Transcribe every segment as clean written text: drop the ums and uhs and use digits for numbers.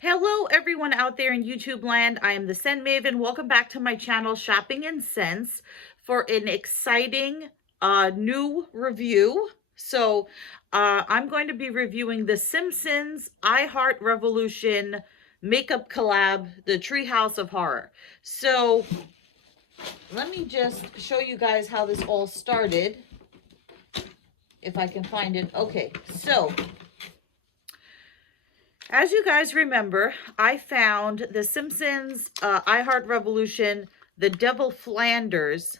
Hello everyone out there in YouTube land. I am the Scent Maven. Welcome back to my channel Shopping in Scents for an exciting new review. I'm going to be reviewing the Simpsons I Heart Revolution makeup collab, the Treehouse of Horror. So let me just show you guys how this all started, if I can find it. Okay, so as you guys remember, I found the Simpsons I Heart Revolution, the Devil Flanders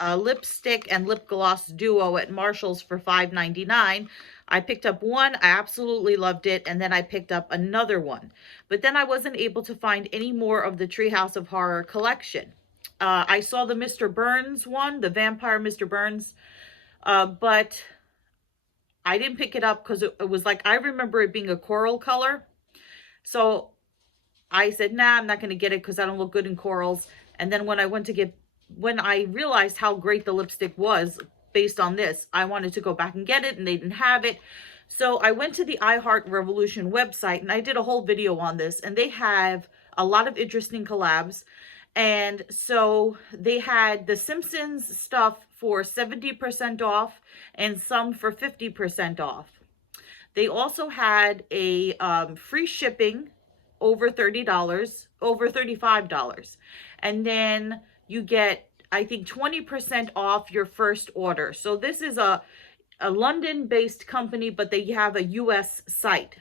lipstick and lip gloss duo at Marshall's for $5.99. I picked up one, I absolutely loved it, and then I picked up another one. But then I wasn't able to find any more of the Treehouse of Horror collection. I saw the Mr. Burns one, the Vampire Mr. Burns, but I didn't pick it up because it was like, I remember it being a coral color. So I said, nah, I'm not going to get it because I don't look good in corals. And then when I realized how great the lipstick was based on this, I wanted to go back and get it and they didn't have it. So I went to the I Heart Revolution website and I did a whole video on this, and they have a lot of interesting collabs. And so they had the Simpsons stuff for 70% off and some for 50% off. They also had a free shipping over $30, over $35. And then you get, I think, 20% off your first order. So this is a London-based company, but they have a US site.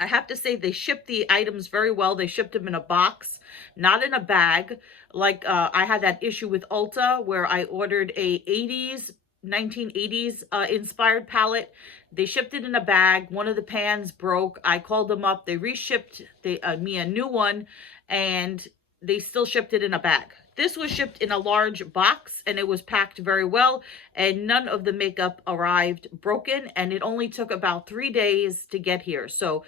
I have to say they shipped the items very well. They shipped them in a box, not in a bag. Like I had that issue with Ulta where I ordered a 1980s inspired palette. They shipped it in a bag. One of the pans broke. I called them up. They reshipped me a new one, and they still shipped it in a bag. This was shipped in a large box and it was packed very well, and none of the makeup arrived broken, and it only took about 3 days to get here. So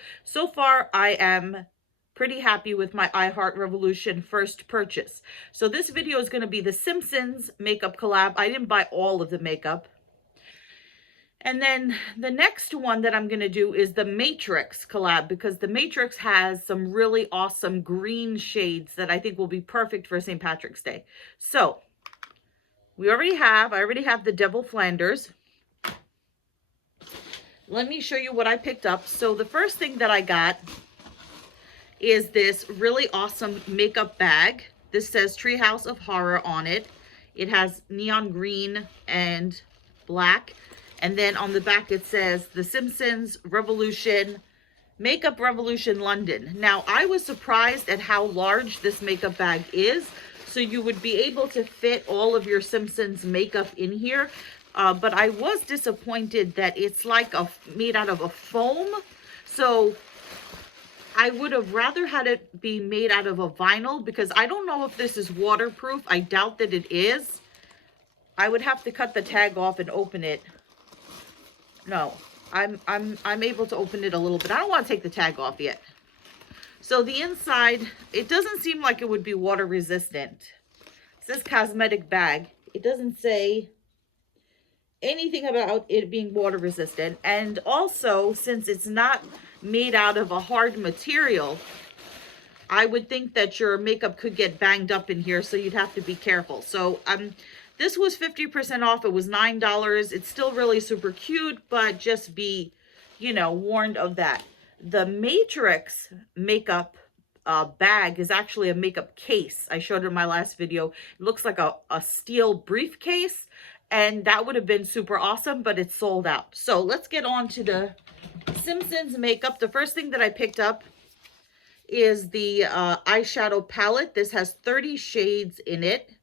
far I am pretty happy with my I Heart Revolution first purchase. So this video is going to be the Simpsons makeup collab. I didn't buy all of the makeup. And then the next one that I'm going to do is the Matrix collab, because the Matrix has some really awesome green shades that I think will be perfect for St. Patrick's Day. So I already have the Devil Flanders. Let me show you what I picked up. So the first thing that I got is this really awesome makeup bag. This says Treehouse of Horror on it. It has neon green and black. And then on the back it says The Simpsons Revolution, Makeup Revolution London. Now, I was surprised at how large this makeup bag is. So you would be able to fit all of your Simpsons makeup in here. But I was disappointed that it's like made out of a foam. So I would have rather had it be made out of a vinyl, because I don't know if this is waterproof. I doubt that it is. I would have to cut the tag off and open it. No, I'm able to open it a little bit. I don't want to take the tag off yet. So the inside, it doesn't seem like it would be water resistant. It says cosmetic bag. It doesn't say anything about it being water resistant. And also, since it's not made out of a hard material, I would think that your makeup could get banged up in here, so you'd have to be careful. So this was 50% off. It was $9. It's still really super cute, but just be, warned of that. The Matrix makeup bag is actually a makeup case. I showed it in my last video. It looks like a steel briefcase, and that would have been super awesome, but it's sold out. So let's get on to the Simpsons makeup. The first thing that I picked up is the eyeshadow palette. This has 30 shades in it.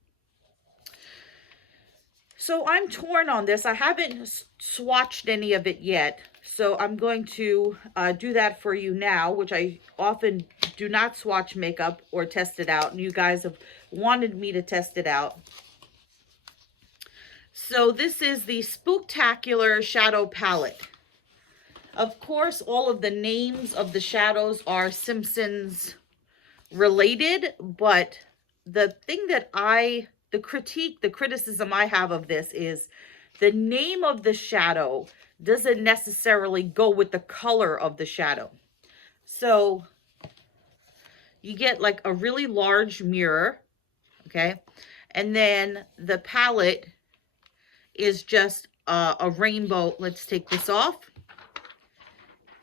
So I'm torn on this. I haven't swatched any of it yet. So I'm going to do that for you now, which I often do not swatch makeup or test it out. And you guys have wanted me to test it out. So this is the Spooktacular Shadow Palette. Of course, all of the names of the shadows are Simpsons related, but the thing that the criticism I have of this is the name of the shadow doesn't necessarily go with the color of the shadow. So you get like a really large mirror, okay? And then the palette is just a rainbow. Let's take this off.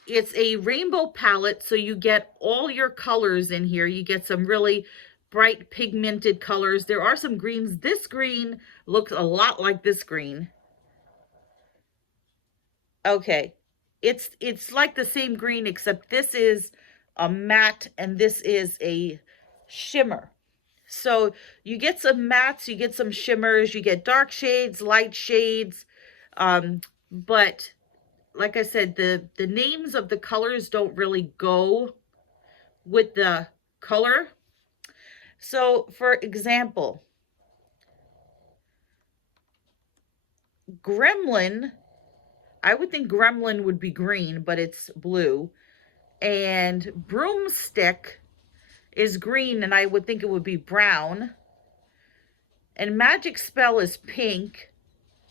It's a rainbow palette, so you get all your colors in here. You get some really bright pigmented colors. There are some greens. This green looks a lot like this green. Okay, it's like the same green, except this is a matte and this is a shimmer. So you get some mattes, you get some shimmers, you get dark shades, light shades, but like I said, the names of the colors don't really go with the color. So for example, Gremlin, I would think Gremlin would be green, but it's blue. And Broomstick is green, and I would think it would be brown. And Magic Spell is pink,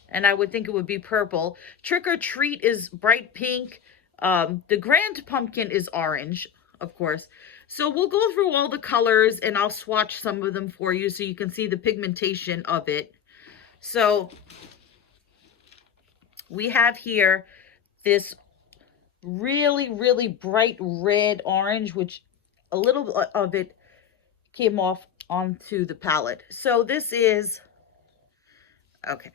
and I would think it would be purple. Trick or Treat is bright pink. The Grand Pumpkin is orange, of course. So we'll go through all the colors, and I'll swatch some of them for you so you can see the pigmentation of it. So we have here this really, really bright red orange, which a little of it came off onto the palette. So this is, okay.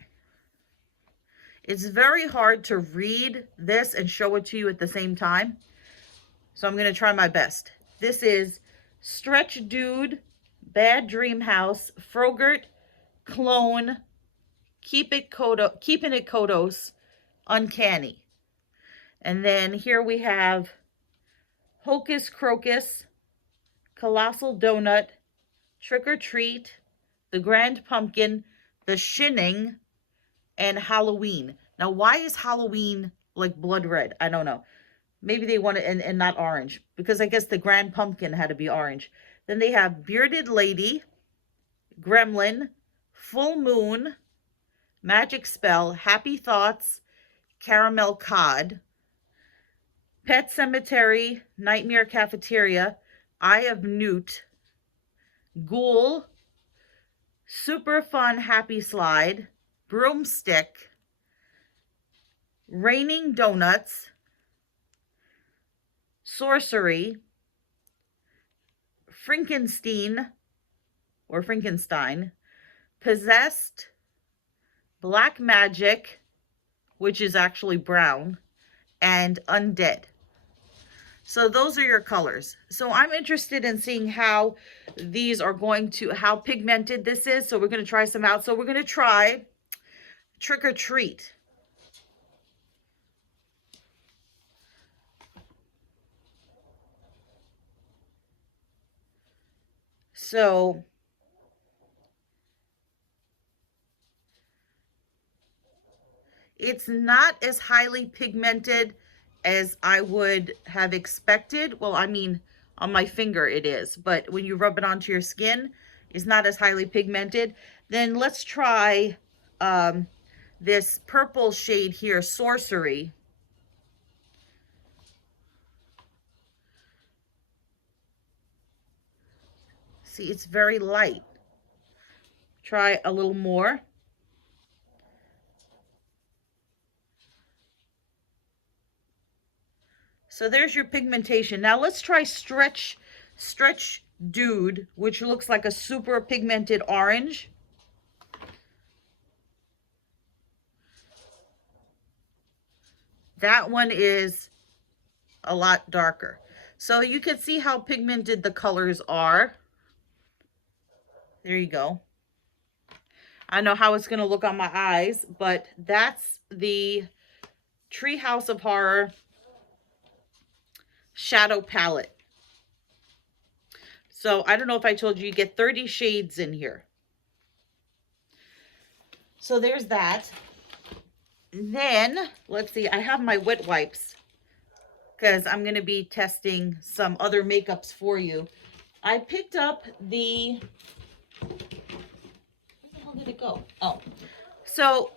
It's very hard to read this and show it to you at the same time. So I'm going to try my best. This is Stretch Dude, Bad Dream House, Frogurt, Clone, Keeping It Kodos, Uncanny. And then here we have Hocus Crocus, Colossal Donut, Trick or Treat, The Grand Pumpkin, The Shinning, and Halloween. Now, why is Halloween like blood red? I don't know. Maybe they want it and not orange, because I guess the Grand Pumpkin had to be orange. Then they have Bearded Lady, Gremlin, Full Moon, Magic Spell, Happy Thoughts, Caramel Cod, Pet Cemetery, Nightmare Cafeteria, Eye of Newt, Ghoul, Super Fun Happy Slide, Broomstick, Raining Donuts, Sorcery, Frankenstein, Possessed, Black Magic, which is actually brown, and Undead. So those are your colors. So I'm interested in seeing how these are going to, how pigmented this is. So we're going to try some out. So we're going to try Trick or Treat. So it's not as highly pigmented as I would have expected. Well, I mean, on my finger it is, but when you rub it onto your skin, it's not as highly pigmented. Then let's try this purple shade here, Sorcery. See, it's very light. Try a little more. So there's your pigmentation. Now let's try Stretch Dude, which looks like a super pigmented orange. That one is a lot darker. So you can see how pigmented the colors are. There you go. I don't know how it's going to look on my eyes, but that's the Treehouse of Horror shadow palette. So I don't know if I told you, you get 30 shades in here. So there's that. Then let's see, I have my wet wipes because I'm going to be testing some other makeups for you. I picked up the, where the hell did it go? Oh, so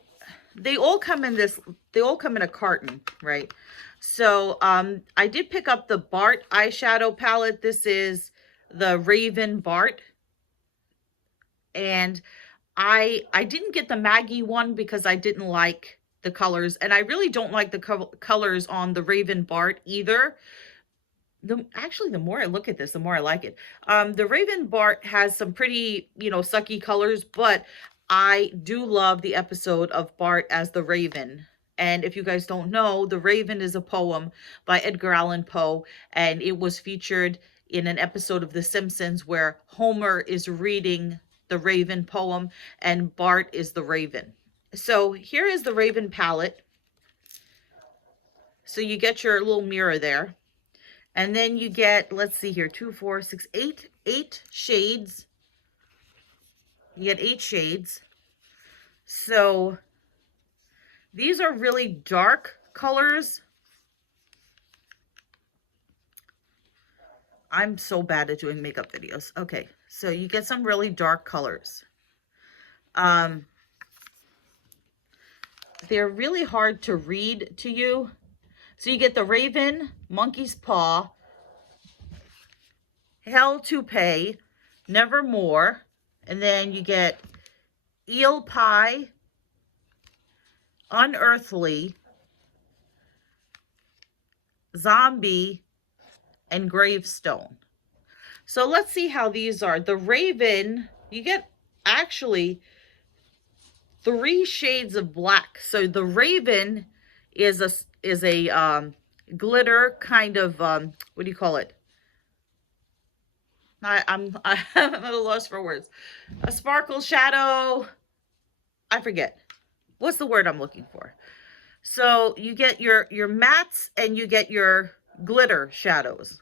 they all come in this, they all come in a carton, right? So I did pick up the Bart eyeshadow palette. This is the Raven Bart. And I didn't get the Maggie one because I didn't like the colors, and I really don't like the colors on the Raven Bart either. Actually, the more I look at this, the more I like it. The Raven Bart has some pretty, sucky colors, but I do love the episode of Bart as the Raven. And if you guys don't know, The Raven is a poem by Edgar Allan Poe, and it was featured in an episode of The Simpsons where Homer is reading the Raven poem and Bart is the Raven. So here is the Raven palette. So you get your little mirror there. And then you get, let's see here, 2, 4, 6, 8 shades. You get 8 shades. So these are really dark colors. I'm so bad at doing makeup videos. Okay, so you get some really dark colors. They're really hard to read to you. So you get the Raven, Monkey's Paw, Hell to Pay, Nevermore, and then you get Eel Pie, Unearthly, Zombie, and Gravestone. So let's see how these are. The Raven, you get actually 3 shades of black. So the Raven is a glitter kind of what do you call it? I'm at a loss for words. A sparkle shadow. I forget. What's the word I'm looking for? So you get your mattes and you get your glitter shadows.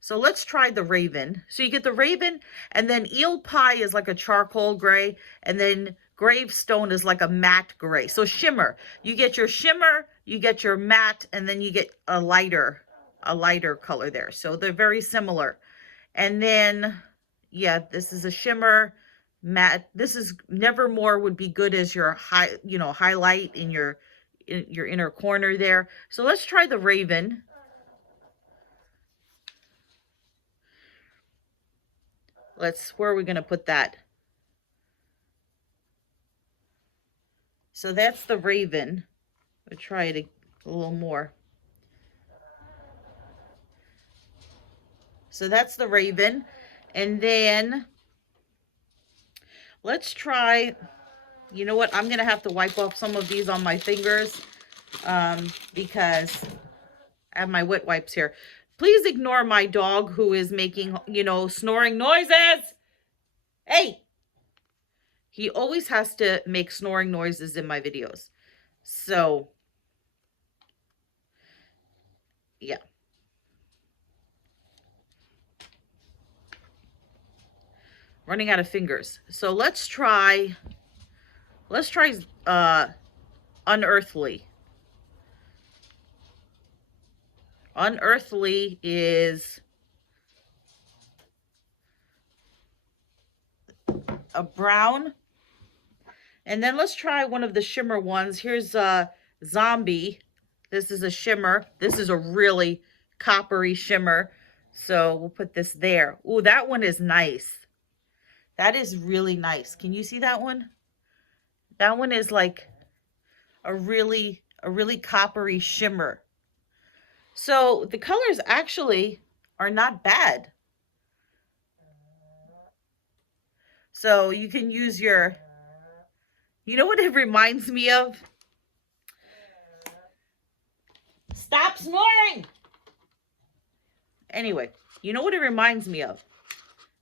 So let's try the Raven. So you get the Raven, and then Eel Pie is like a charcoal gray, and then Gravestone is like a matte gray. So shimmer. You get your shimmer, you get your matte, and then you get a lighter color there. So they're very similar. And then, yeah, this is a shimmer, matte. This is Nevermore would be good as your highlight in your inner corner there. So let's try the Raven. Where are we going to put that? So that's the Raven. I'll try it a little more. So that's the Raven. And then let's try, you know what? I'm going to have to wipe off some of these on my fingers because I have my wet wipes here. Please ignore my dog who is making, snoring noises. Hey! He always has to make snoring noises in my videos. So, yeah. Running out of fingers. So let's try Unearthly. Unearthly is a brown. And then let's try one of the shimmer ones. Here's Zombie. This is a shimmer. This is a really coppery shimmer. So we'll put this there. Ooh, that one is nice. That is really nice. Can you see that one? That one is like a really coppery shimmer. So the colors actually are not bad. So you can use your, you know what it reminds me of? Stop snoring! Anyway, you know what it reminds me of?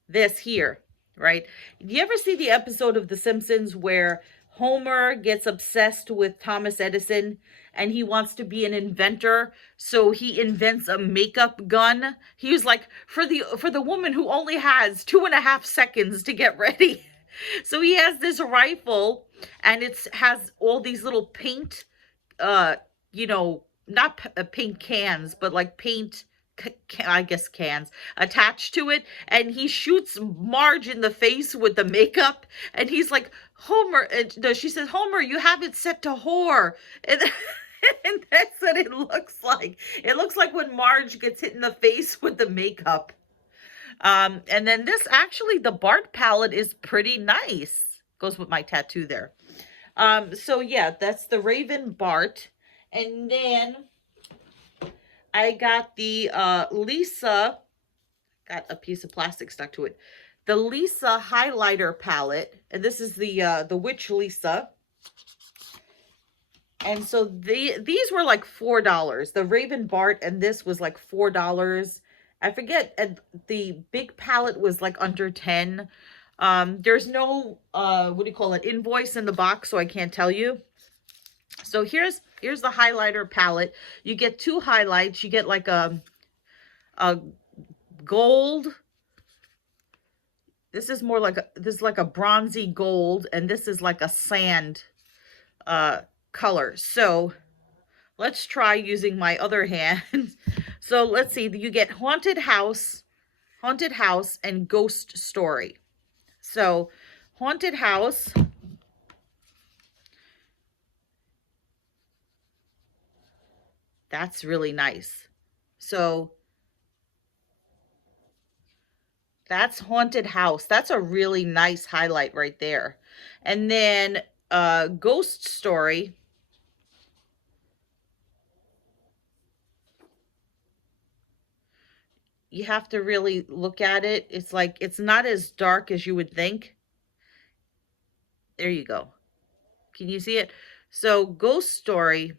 This here, right? Do you ever see the episode of The Simpsons where Homer gets obsessed with Thomas Edison and he wants to be an inventor, so he invents a makeup gun? He was like, for the woman who only has 2.5 seconds to get ready. So he has this rifle, and it has all these little paint, not paint cans, but like paint, I guess cans, attached to it, and he shoots Marge in the face with the makeup, and he's like, Homer, and she says, Homer, you have it set to whore, and that's what it looks like. It looks like when Marge gets hit in the face with the makeup. And then this, actually, the Bart palette is pretty nice. Goes with my tattoo there. So yeah, that's the Raven Bart. And then I got the Lisa, got a piece of plastic stuck to it. The Lisa highlighter palette. And this is the Witch Lisa. And so these were like $4. The Raven Bart and this was like $4. I forget, the big palette was like under 10. There's no what do you call it, invoice in the box, so I can't tell you. So here's the highlighter palette. You get 2 highlights. You get like a gold. This is more like this is like a bronzy gold, and this is like a sand color. So let's try using my other hand. So let's see, you get haunted house, and ghost story. So haunted house, that's really nice. So that's haunted house. That's a really nice highlight right there. And then ghost story. You have to really look at it. It's like, it's not as dark as you would think. There you go. Can you see it? So ghost story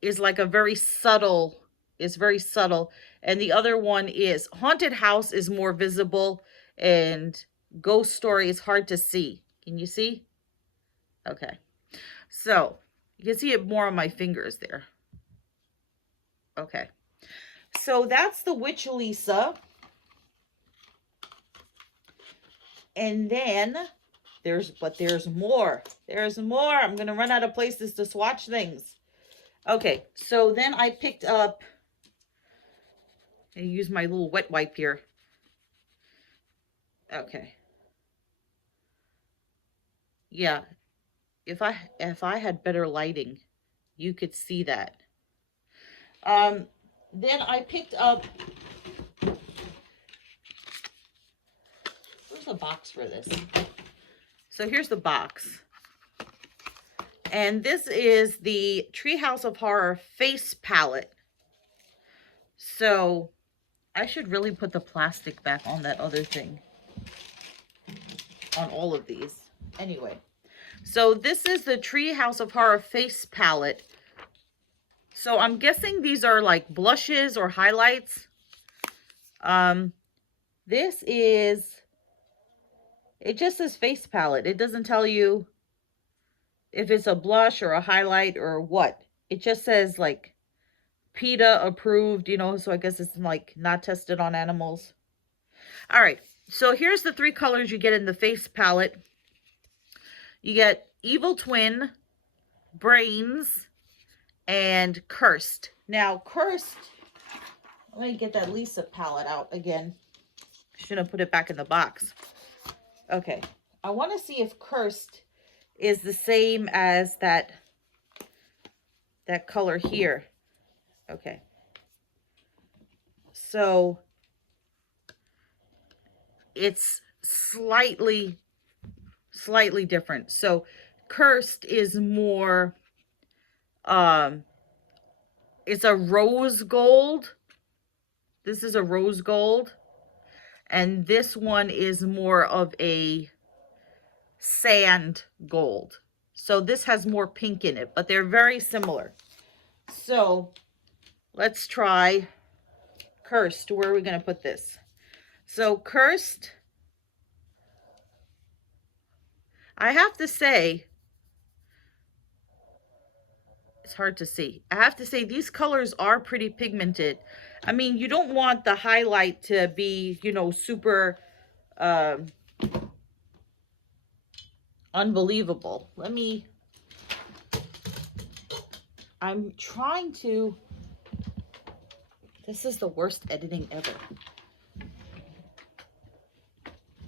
is like a very subtle, and the other one is haunted house is more visible, and ghost story is hard to see. Can you see? Okay, so you can see it more on my fingers there. Okay, so that's the Witch Lisa. And then there's more. I'm gonna run out of places to swatch things. Okay, so then I picked up, I use my little wet wipe here. Okay. Yeah, if I had better lighting, you could see that. Then I picked up, where's the box for this? So here's the box. And this is the Treehouse of Horror face palette. So I should really put the plastic back on that other thing. On all of these. Anyway. So this is the Treehouse of Horror face palette. So I'm guessing these are like blushes or highlights. This is, it just says face palette. It doesn't tell you if it's a blush or a highlight or what. It just says like PETA approved, you know, so I guess it's like not tested on animals. All right, so here's the 3 colors you get in the face palette. You get Evil Twin, Brains, and Cursed. Now, Cursed, let me get that Lisa palette out again. Should have put it back in the box. Okay, I want to see if Cursed is the same as that color here. Okay. So it's slightly different. So Cursed is more, it's a rose gold. This is a rose gold. And this one is more of a sand gold. So this has more pink in it, but they're very similar. So let's try Cursed. Where are we going to put this? So Cursed, I have to say, it's hard to see. I have to say these colors are pretty pigmented. I mean, you don't want the highlight to be, you know, super unbelievable. I'm trying to, this is the worst editing ever. I'm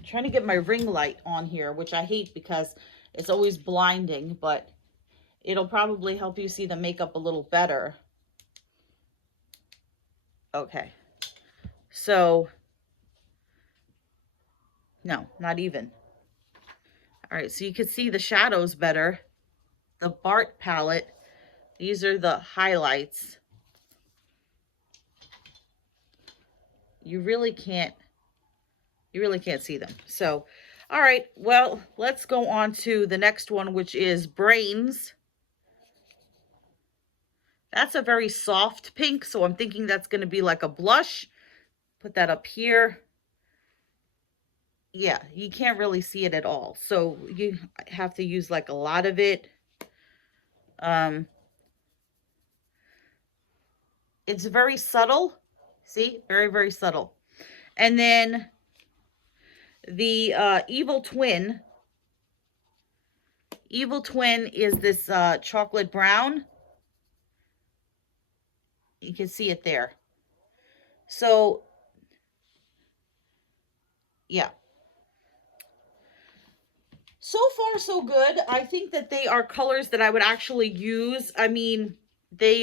trying to get my ring light on here, which I hate because it's always blinding, but it'll probably help you see the makeup a little better. Okay. So No, not even. All right, so you can see the shadows better. The Bart palette. These are the highlights. You really can't see them. So, all right, well, let's go on to the next one, which is Brains. That's a very soft pink, so I'm thinking that's going to be like a blush. Put that up here. Yeah, you can't really see it at all. So you have to use like a lot of it. It's very subtle. See? Very, very subtle. And then the Evil Twin. Evil Twin is this chocolate brown. You can see it there. So, yeah. So far, so good. I think that they are colors that I would actually use. I mean, they,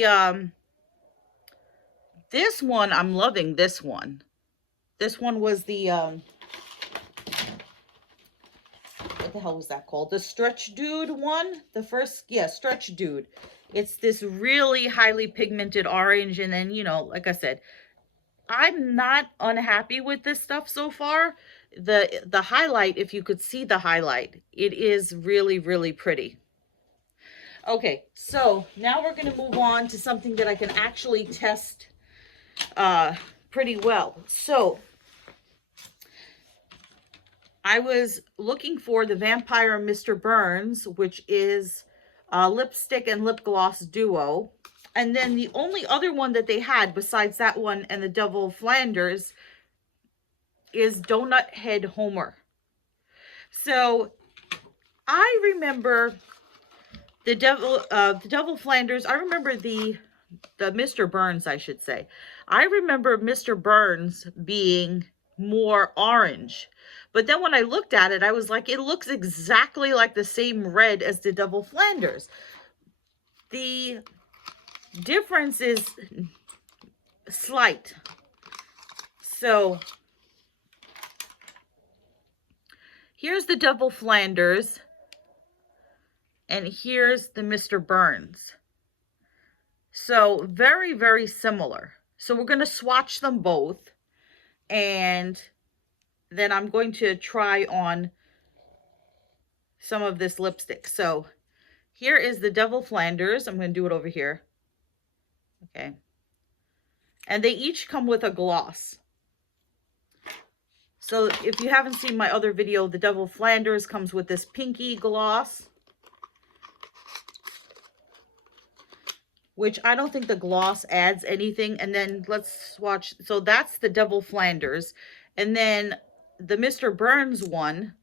this one, I'm loving this one. This one was the, what the hell was that called? The Stretch Dude one? The first, yeah, Stretch Dude. It's this really highly pigmented orange. And then, you know, like I said, I'm not unhappy with this stuff so far. The highlight, if you could see the highlight, it is really, really pretty. Okay, so now we're going to move on to something that I can actually test pretty well. So I was looking for the Vampire Mr. Burns, which is a lipstick and lip gloss duo. And then the only other one that they had besides that one and the Devil Flanders is Donut Head Homer. So I remember the Devil Flanders. I remember the Mr. Burns, I should say. I remember Mr. Burns being more orange. But then when I looked at it, I was like, it looks exactly like the same red as the Devil Flanders. The difference is slight. So here's the Devil Flanders and here's the Mr. Burns. So very, very similar. So we're going to swatch them both, and then I'm going to try on some of this lipstick. So here is the Devil Flanders. I'm going to do it over here. Okay. And they each come with a gloss. So if you haven't seen my other video, the Devil Flanders comes with this pinky gloss, which I don't think the gloss adds anything. And then let's swatch. So that's the Devil Flanders. And then the Mr. Burns one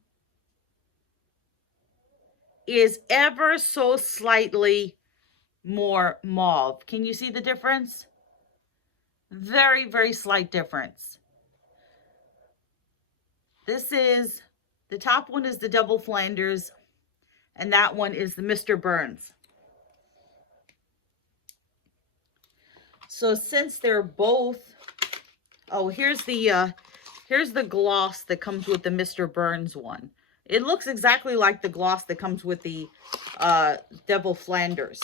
is ever so slightly more mauve. Can you see the difference? Very, very slight difference. This is, the top one is the Devil Flanders, and that one is the Mr. Burns. So since they're both, oh, here's the gloss that comes with the Mr. Burns one. It looks exactly like the gloss that comes with the Devil Flanders.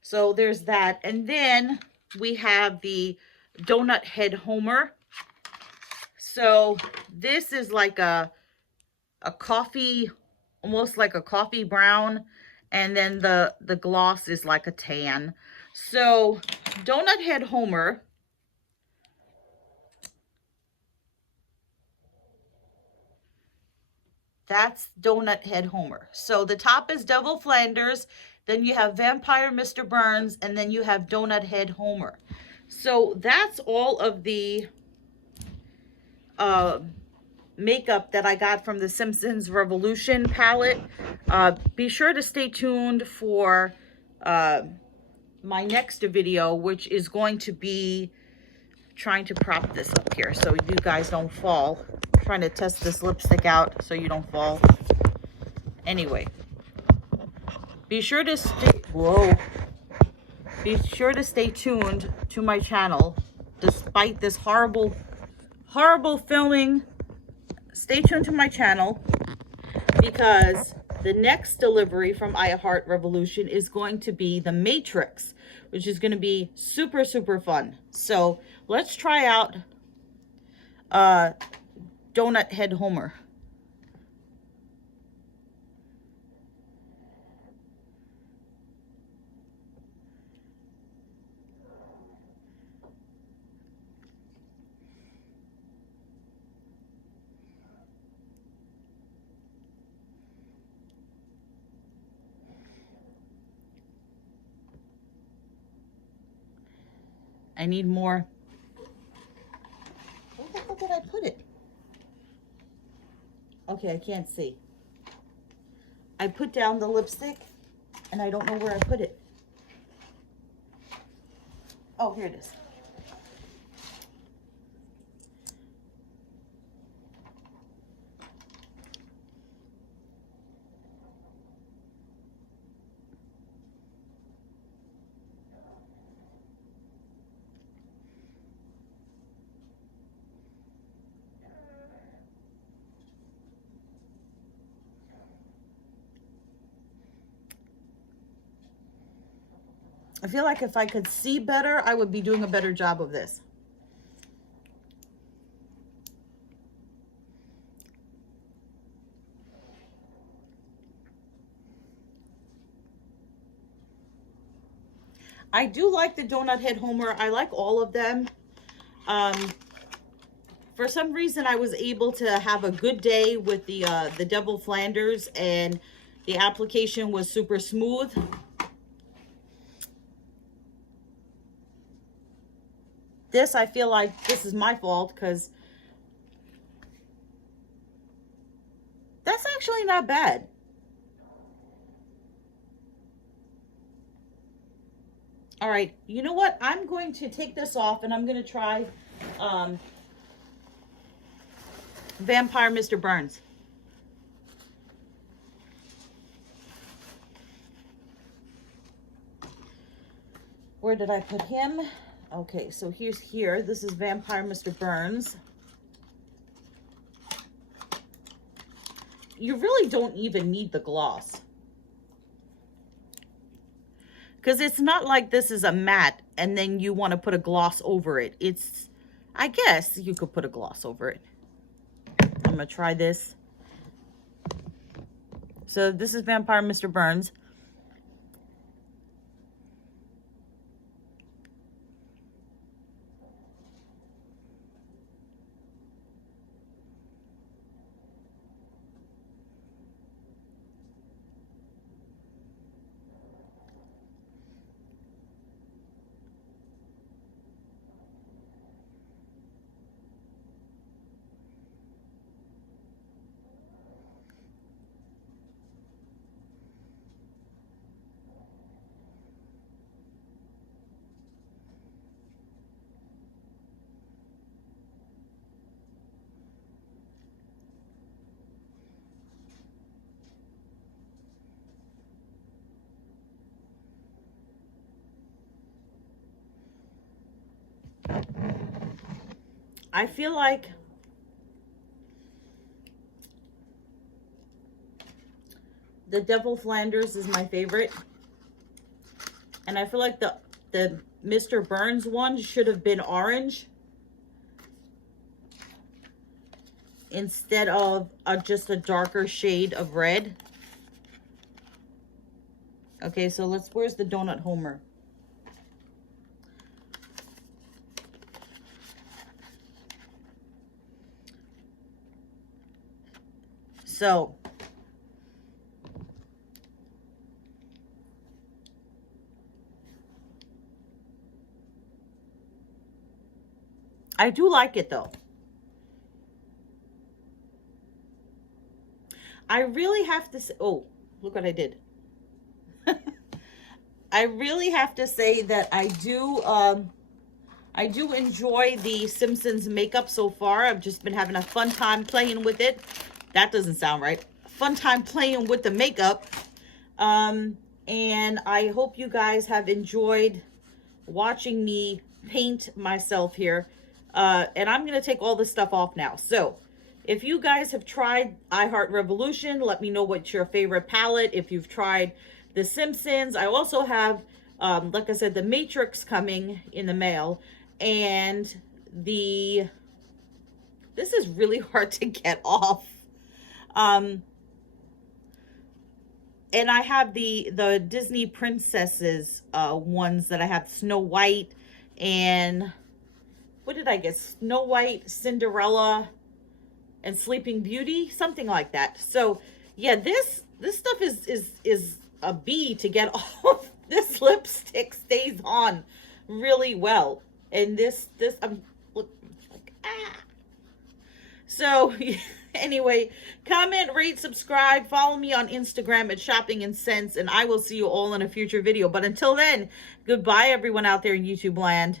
So there's that. And then we have the Donut Head Homer. So this is like a coffee, almost like a coffee brown. And then the gloss is like a tan. So Donut Head Homer, that's Donut Head Homer. So the top is Devil Flanders, then you have Vampire Mr. Burns, and then you have Donut Head Homer. So that's all of the makeup that I got from the Simpsons Revolution palette. Be sure to stay tuned for my next video, which is going to be trying to prop this up here so you guys don't fall. I'm trying to test this lipstick out so you don't fall. Anyway, be sure to stay tuned to my channel despite this horrible filming stay tuned to my channel, because the next delivery from iHeart Revolution is going to be The Matrix, which is going to be super, super fun. So let's try out Donut Head Homer. I need more. Where the hell did I put it? Okay, I can't see. I put down the lipstick and I don't know where I put it. Oh, here it is. I feel like if I could see better, I would be doing a better job of this. I do like the Donut Head Homer. I like all of them. For some reason, I was able to have a good day with the Devil Flanders, and the application was super smooth. This, I feel like this is my fault, because that's actually not bad. All right, you know what? I'm going to take this off and I'm going to try Vampire Mr. Burns. Where did I put him? Okay, so here's here. This is Vampire Mr. Burns. You really don't even need the gloss, because it's not like this is a matte and then you want to put a gloss over it. It's, I guess you could put a gloss over it. I'm going to try this. So this is Vampire Mr. Burns. I feel like the Devil Flanders is my favorite. And I feel like the Mr. Burns one should have been orange instead of just a darker shade of red. Okay, so where's the Donut Homer? So I do like it though. I really have to say, oh, look what I did. I really have to say that I do enjoy the Simpsons makeup so far. I've just been having a fun time playing with it. That doesn't sound right. Fun time playing with the makeup. And I hope you guys have enjoyed watching me paint myself here. And I'm going to take all this stuff off now. So If you guys have tried I Heart Revolution, let me know what's your favorite palette. If you've tried The Simpsons, I also have, like I said, The Matrix coming in the mail, and this is really hard to get off. And I have the Disney princesses ones that I have, Snow White and what did I get? Snow White, Cinderella, and Sleeping Beauty, something like that. So yeah, this stuff is a B to get off. This lipstick stays on really well, and this I'm look like ah. So anyway, comment, rate, subscribe, follow me on Instagram at Shopping and Sense, and I will see you all in a future video. But until then, goodbye everyone out there in YouTube land.